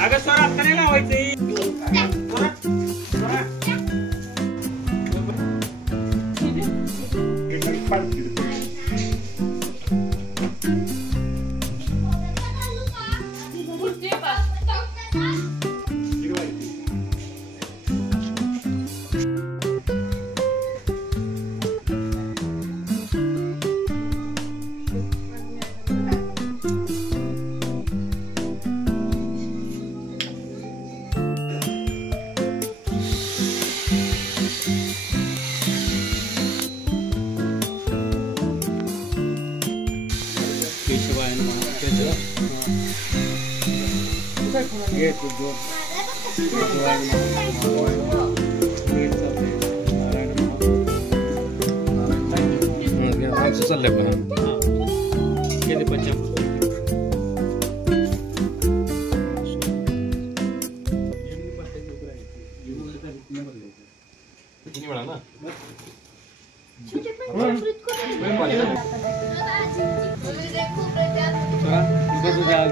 अगं स्वरात का नाही लावायचंय चाललंय पण गेले 55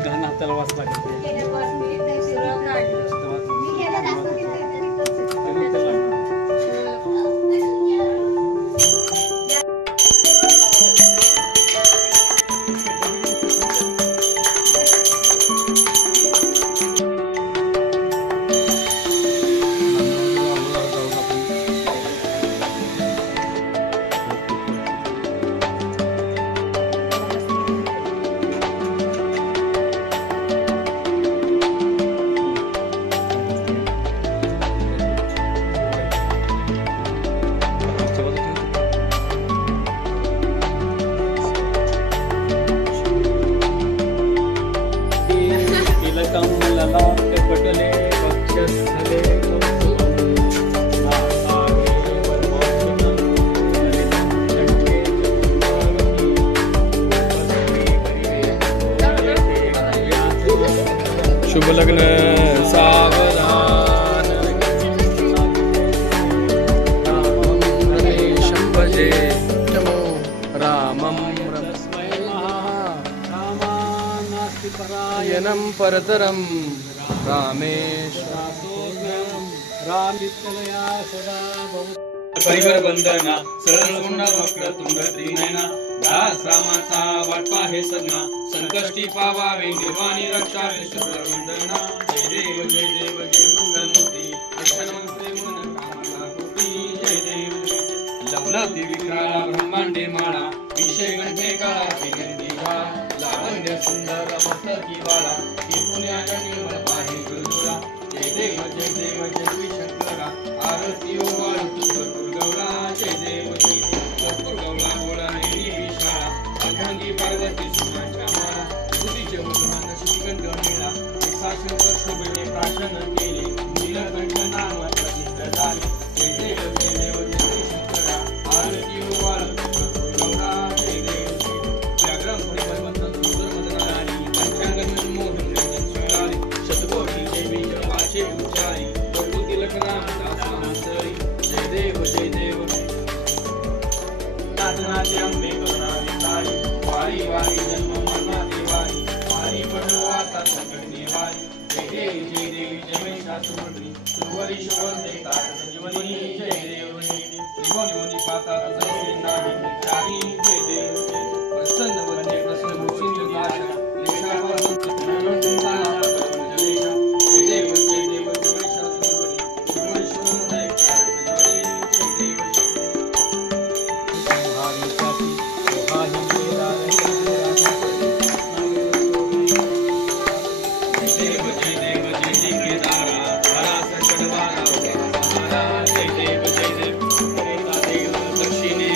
घाण हाताला वास लागत शुभ लग्न सावधान रमेशं भजे रामं रमस्मै रामानास्ति परायणं परतरं रामेश्वरासोऽग्रं रामित्तलया सदा परिवर बंधना सरळ सोंडा वक्र तुंग त्रिनयना दास रामाचा वाटपा हे सजना संकष्टी पावावे निर्वाणी रक्षावे सर्ववंदना जय देव जय मंगलमूर्ती दर्शन मंत्रे मन कामना कोटी जय देव लवलती विक्राला ब्रह्मांडे माळा विषय गंठे काळा विगंधी काळा लावण्य सुंदर मस्तकी बाळा ही पुण्याच्या निर्मळ पाही गुरुरा जय देव जय विशंकरा आरती ओवाळ कर्पूर गौरा जय देव कर्पूर गौरा बोला नेली विशाळा अभंगी पार्वती सुमांच्या माळा तुझीचे मुलमान श्रीगंध मेळा साशंकर शोभेने प्राशन केले नीलकंठ नाम प्रसिद्ध झाले जय देव विशंकरा आरती ओवाळ कर्पूर गौरा जय देव व्याघ्रम पुढे भगवंत सुंदर मदनारी पंचांग मोहन रंजन सोनारी शतकोटी देवी वाचे उच्चारी प्रकृती लग्ना दासांसरी जय देव नाथनाची अंबे करुणावी ताई वारी वारी जन्म मरणा देवारी वारी पडलो आता संकट निवारी जय देवी जय महिषासुरमर्दिनी सुरवरीश्वर तात संजीवनी जय देव त्रिभुवनी मुनी पाता जैसे नारी चारी जय देव प्रसन्न वने प्रसन्न भूषित नाश लेशावर जय देव महिषासुरमर्दिनी सुरवरीश्वर तात संजीवनी जय देव दक्षिणे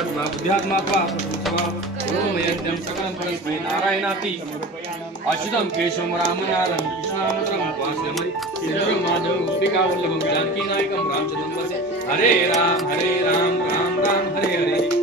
अध्यात्मा बुद्ध्यात्मा मनोमयज्ञं सकलं परस्मै नारायणाति अच्युतं केशवं रामनाथं कृष्णामृतं वास्यमयि श्रीधरं माधवं गोपिकावल्लभं जानकीनायकं रामचन्द्रं वन्दे हरे राम राम राम हरे हरे